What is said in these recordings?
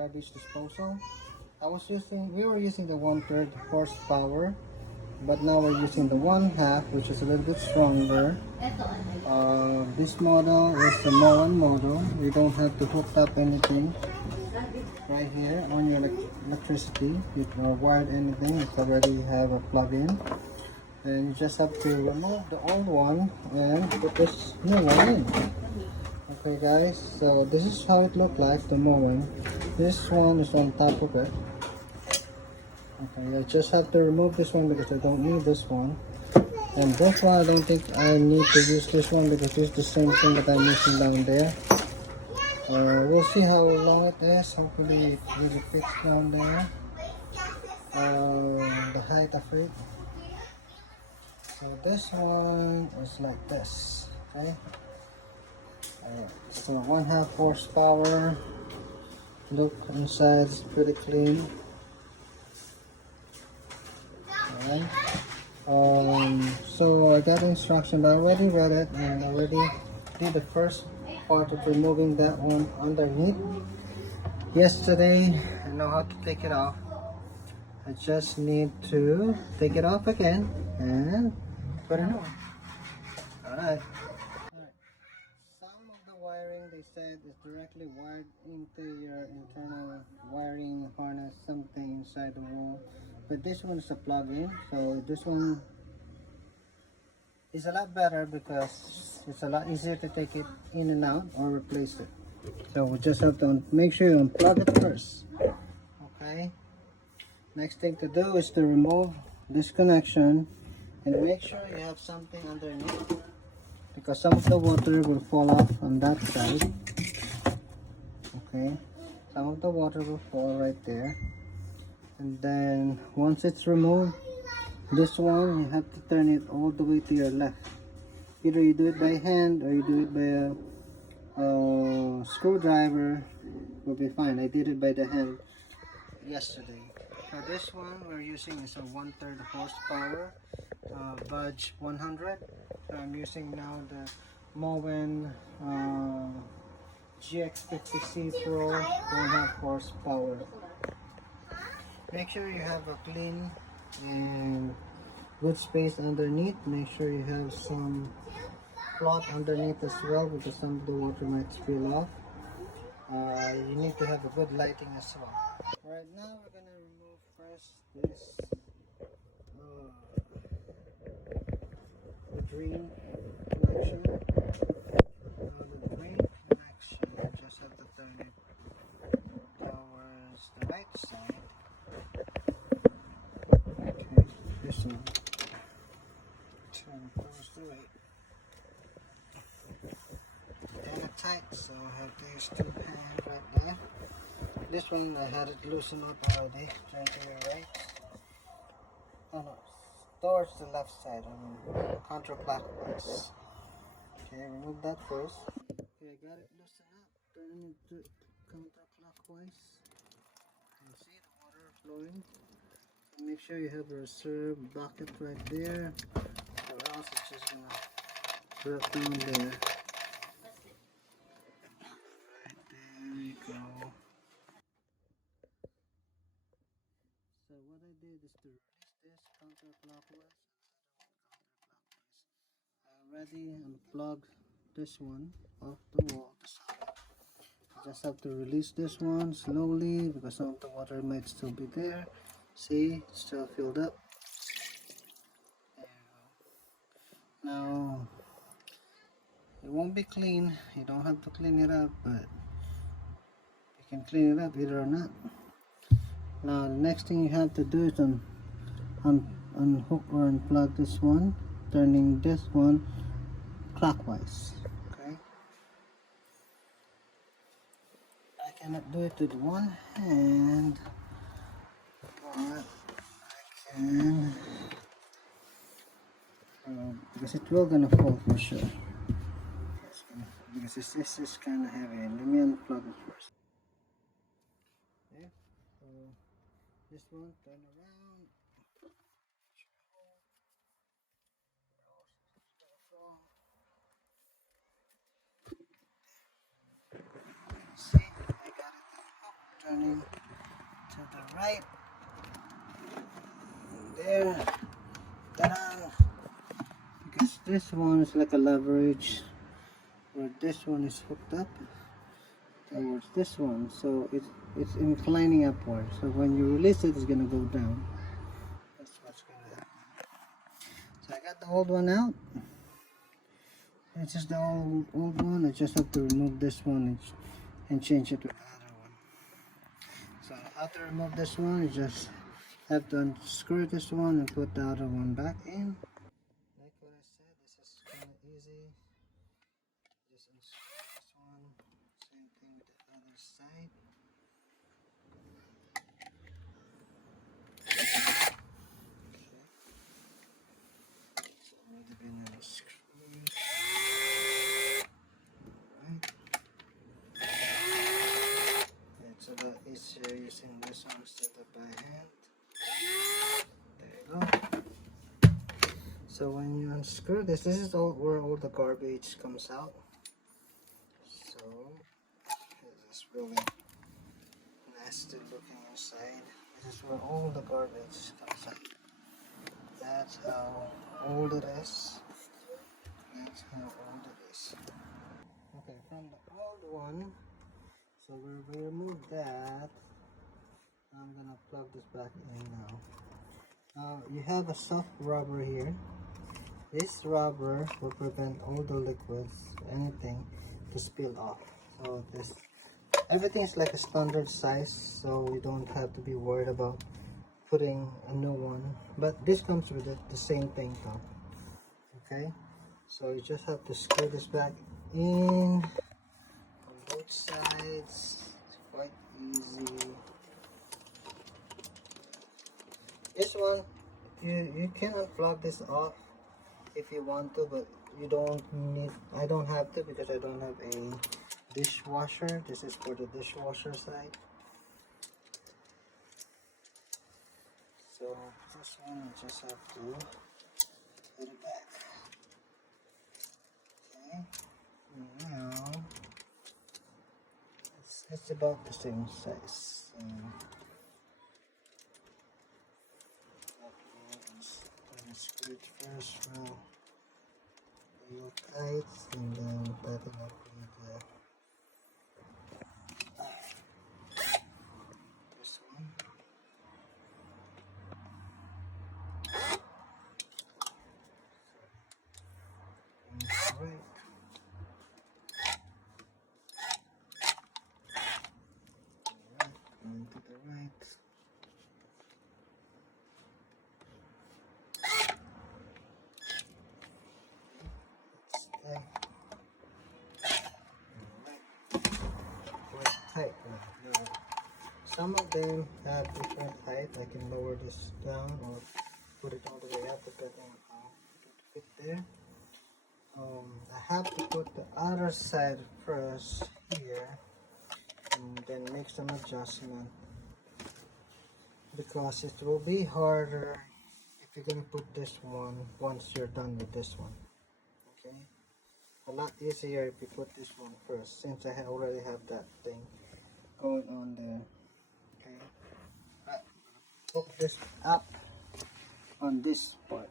garbage disposal. We were using the 1/3 horsepower, but now we're using the 1/2, which is a little bit stronger. This model is the Moen model. You don't have to hook up anything right here on your electricity. You or wired anything. It's already have a plug-in, and you just have to remove the old one and put this new one in. Okay, guys. So this is how it looked like, the Moen. This one is on top of it. Okay, I just have to remove this one because I don't need this one. And this one, I don't think I need to use this one because it's the same thing that I'm using down there. We'll see how long it is. Hopefully it really fits down there. The height of it. So this one is like this. Okay. So 1/2 horsepower. Look inside, it's pretty clean. Alright. So I got the instruction, but I already read it and already did the first part of removing that one underneath. Yesterday, I know how to take it off. I just need to take it off again and put it on. Alright. Some of the wiring, they said, is directly wired into your internal wiring harness, something inside the wall. But this one is a plug-in, so this one is a lot better because it's a lot easier to take it in and out or replace it. So we just have to make sure you unplug it first. Okay. Next thing to do is to remove this connection and make sure you have something underneath, because some of the water will fall off on that side. Okay, some of the water will fall right there, and then once it's removed, this one you have to turn it all the way to your left. Either you do it by hand or you do it by a screwdriver, will be fine. I did it by the hand yesterday. Now this one we're using is a 1/3 horsepower Budge 100. So I'm using now the Moen GX50C Pro 1/2 horsepower. Make sure you have a clean and good space underneath. Make sure you have some cloth underneath as well, because some of the water might spill off. You need to have a good lighting as well. Right now we're gonna remove first this the drain connection. The drain connection, you just have to turn it towards the right side. Okay, this one. Turn towards the right. Kind of tight, so I have these two hands right there. This one I had it loosened up already. Turn to your right. Oh no, towards the left side, counterclockwise. Okay, remove that first. Okay, I got it loosened up. Turn it to counterclockwise. You see the water flowing. So make sure you have a reserve bucket right there, or else it's just gonna drop down there. Right there you go. So what I did is to release this counterclockwise. I already unplugged this one off the wall. Just have to release this one slowly because some of the water might still be there. See, it's still filled up. There you go. Now, it won't be clean. You don't have to clean it up, but you can clean it up either or not. Now, the next thing you have to do is unhook or unplug this one, turning this one clockwise. Okay. I cannot do it with one hand, but I can, because it will gonna fall for sure. Because this is kind of heavy. Let me unplug it first. Okay, so this one, turn around. See, I got it turning to the right. There. Ta-da! Because this one is like a leverage where this one is hooked up towards this one, so it's inclining upward. So when you release it, it's gonna go down. That's what's gonna happen. So I got the old one out. It's just the old one. I just have to remove this one and change it to the other one. So how to remove this one? You just have to unscrew this one and put the other one back in. Like what I said, this is kind of easy. Just unscrew this one. Same thing with the other side. So already been unscrewed. It's a lot easier using this one instead of by hand. There you go. So when you unscrew this is all where all the garbage comes out. So this is really nasty looking inside. This is where all the garbage comes out. That's how old it is. That's how old it is. Okay, from the old one, so we remove that. I'm gonna plug this back in now. You have a soft rubber here. This rubber will prevent all the liquids, anything, to spill off. So this, everything is like a standard size, so we don't have to be worried about putting a new one. But this comes with it, the same thing though. Okay, so you just have to screw this back in on both sides. It's quite easy. This one, you can unplug this off if you want to, but you don't need. I don't have to because I don't have a dishwasher. This is for the dishwasher side. So this one you just have to put it back. Okay. Now it's about the same size. So, screw it first real tight, and then tighten up with this one. Right. And to the right. Tight. Quite tight now. Some of them have different height. I can lower this down or put it all the way up depending on how it fit there. I have to put the other side first here and then make some adjustment because it will be harder if you're gonna put this one once you're done with this one. Okay, a lot easier if you put this one first since I already have that thing going on there. Okay, right, hook this up on this part.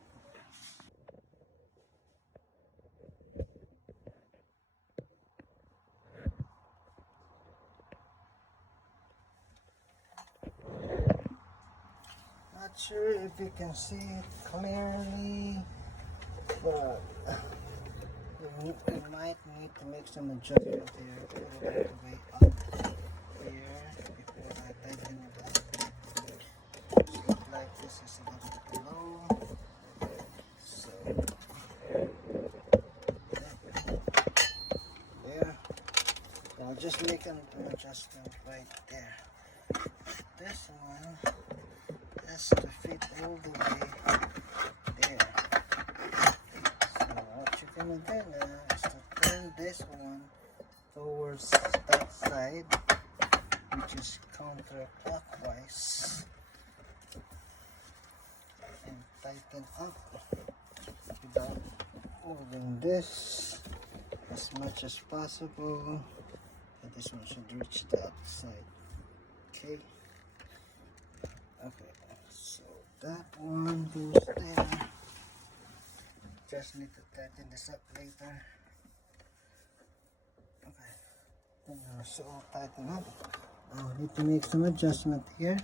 Not sure if you can see it clearly, but you might need to make some adjustment here. Put it all the way up here before I tighten it up. Just look like this is a little bit low. So there. I'll just make an adjustment right there. This one has to fit all the way there. So what you're gonna do now is to turn this one towards that side, which is counterclockwise, and tighten up without moving this as much as possible. And this one should reach the outside. Okay. Okay. So that one goes there. Just need to tighten this up later. Okay. Then so tighten up. Need to make some adjustment here.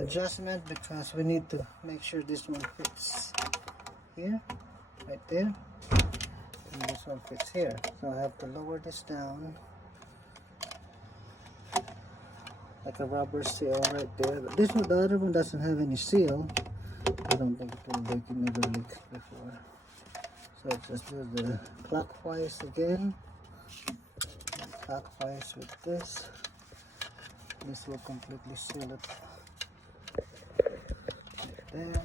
Adjustment because we need to make sure this one fits here, right there, and this one fits here. So I have to lower this down like a rubber seal right there. But this one, the other one doesn't have any seal. I don't think it will leak. It never leaked before. So just do the clockwise again. Clockwise with this. This will completely seal it. There.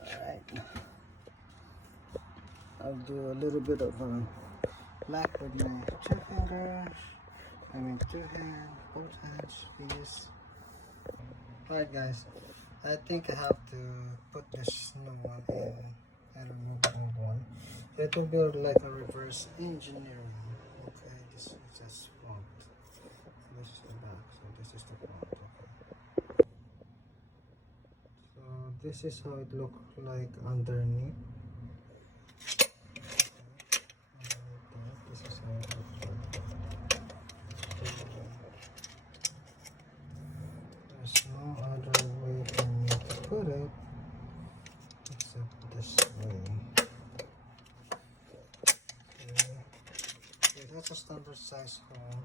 Alright. I'll do a little bit of black with my 2 fingers. I mean 2 hands, both hands, please. Alright guys, I think I have to put this new one in and remove the old one. It will be like a reverse engineering. Okay, this is just front. This is the back, so this is the front. Okay. So this is how it looks like underneath. This is how it looks like. There's no other way for me to put it except this way. Okay, that's a standard size hole.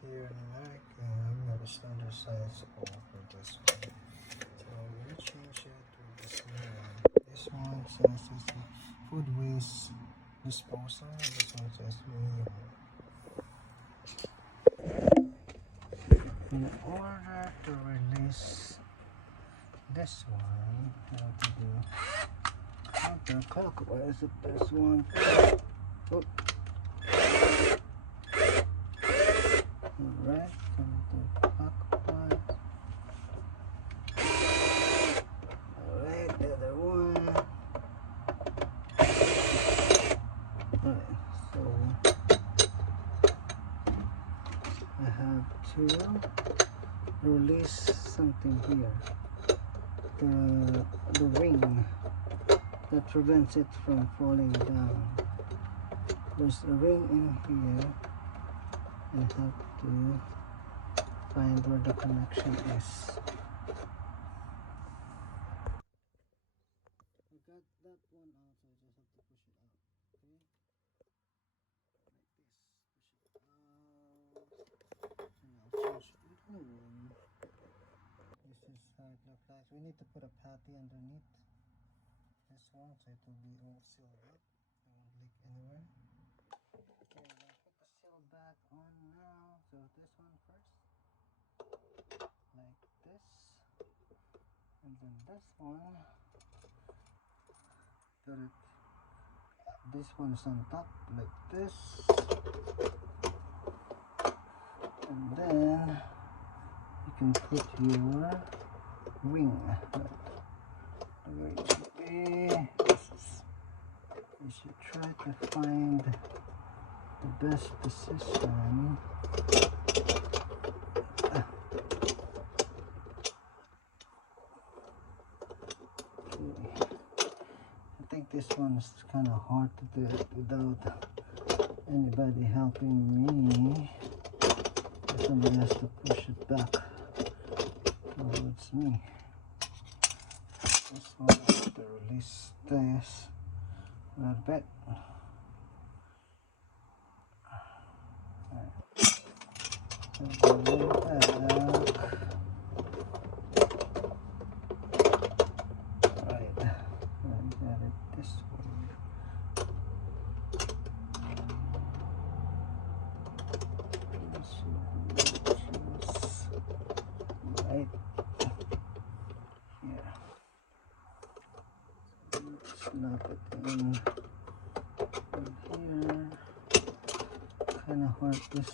Here in America, we have a standard size hole for this one. So we change it to this one. This one says it's a food waste disposal. This one says medium. In order to release this one, I have to do counterclockwise with this one. Oh. Alright, counterclockwise. Alright, the other one. Alright, so I have to release something here. The ring that prevents it from falling down. There's a ring in here. I have to find where the connection is. I got that one out, so I just have to push it out. Okay? Like this. Push it out. And I'll change the other one. This is how it looks like. We need to put a patty underneath this one so it will be all sealed up. It won't leak anywhere. Okay, I'm gonna put the seal back on now. So this one first. Like this. And then this one. Got it. This one's on top like this. And then you can put your ring. Where it should be. You should try to find the best position. Okay. I think this one's kind of hard to do without anybody helping me. Somebody has to push it back towards me. This one I have to release this a little bit. Snap it in here. Kind of hard. This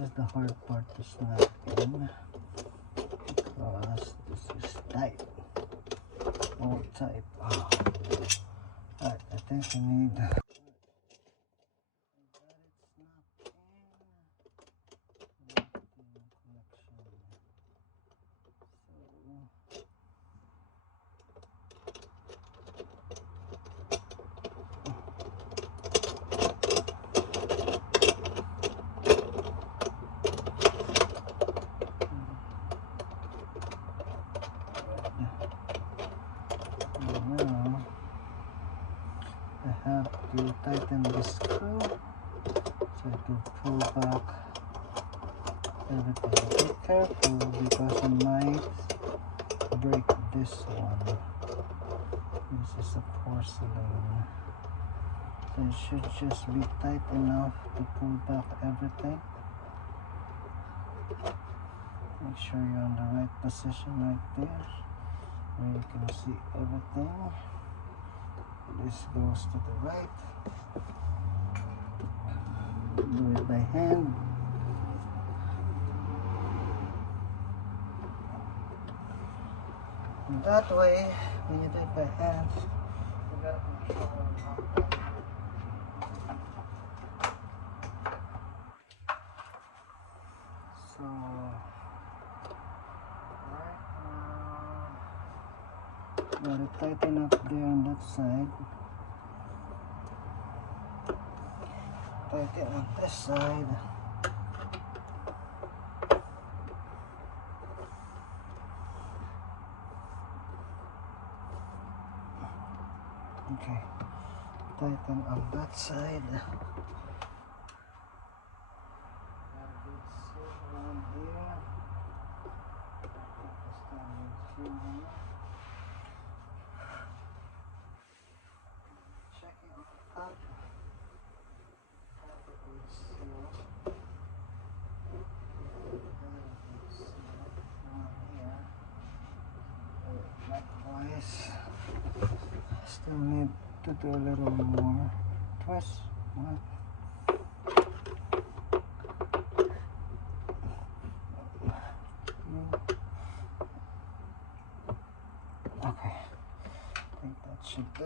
is the hard part to snap in because this is tight. All tight. Alright, I think I need. tighten this screw so it will pull back everything. Be careful because you might break this one. This is a porcelain. So it should just be tight enough to pull back everything. Make sure you're on the right position right there where you can see everything. This goes to the right. Do it by hand. And that way, when you do it by hand, you gotta control it. So right now, gotta tighten up there on that side. Tighten on this side. Okay, tighten on that side. Checking on the top. Likewise, still need to do a little more twist. One. Okay, I think that should do.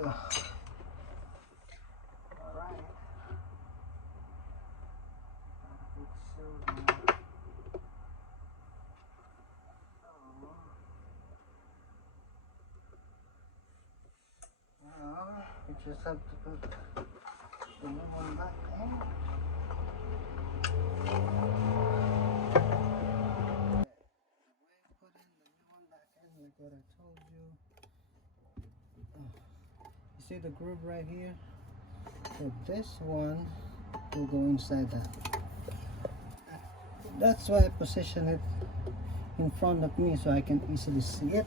Alright. Now we just have to put the new one back in. Put in the new one back in like what I told you. You see the groove right here? So this one will go inside that. That's why I position it in front of me so I can easily see it,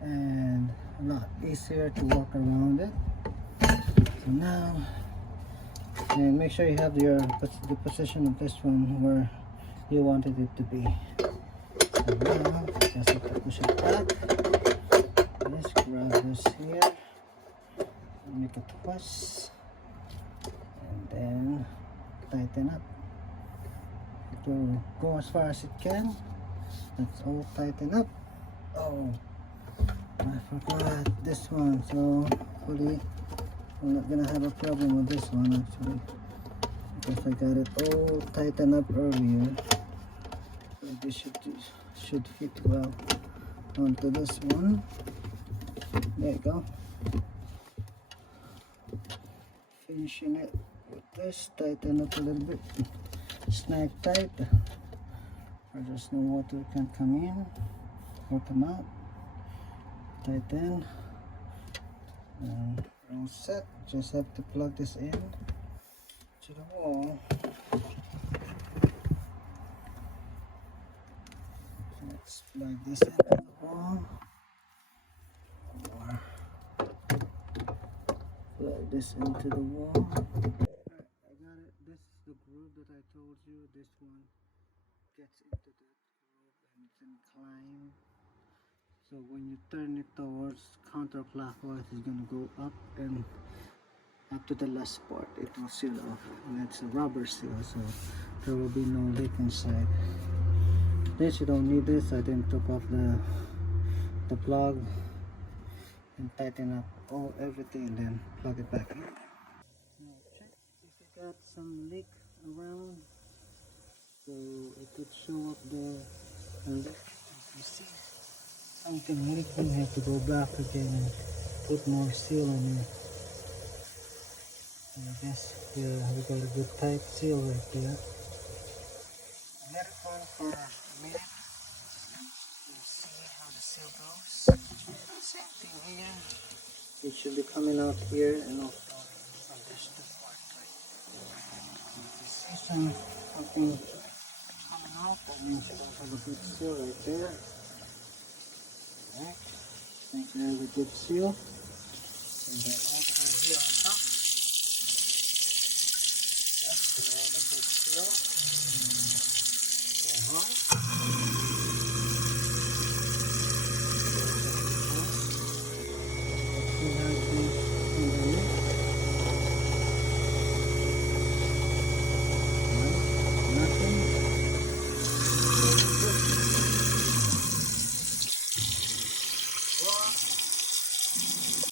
and a lot easier to walk around it. So now, and make sure you have the position of this one where you wanted it to be. So now, just have to push it back. Just grab this here, make a twist, and then tighten up. It will go as far as it can. That's all tighten up. Oh, I forgot this one, so hopefully I'm not gonna have a problem with this one actually, because I got it all tightened up earlier. So this should fit well onto this one. There you go. Finishing it with this, tighten up a little bit, snag tight, or just no water can come in or come out. Tighten, and we're all set. Just have to plug this in to the wall. Let's plug this into the wall, or plug this into the wall. Alright, I got it. This is the groove that I told you. This one gets into that groove and it's inclined. So when you turn it towards counterclockwise, it's gonna go up, and up to the last part it will seal off, and it's a rubber seal, so there will be no leak inside. This, you don't need this. I then took off the plug and tighten up everything, and then plug it back in. Now check if you got some leak around, so it would show up the leak. As you see something leaking, you have to go back again and put more seal on it. And I guess we got a good tight seal right there. Let it run for a minute. You'll see how the seal goes. Same thing here. It should be coming out here and off. something coming off. That means you don't have a good seal right there. Alright, make sure there's a good seal. And then all the way here on top. That's the good seal. Go home.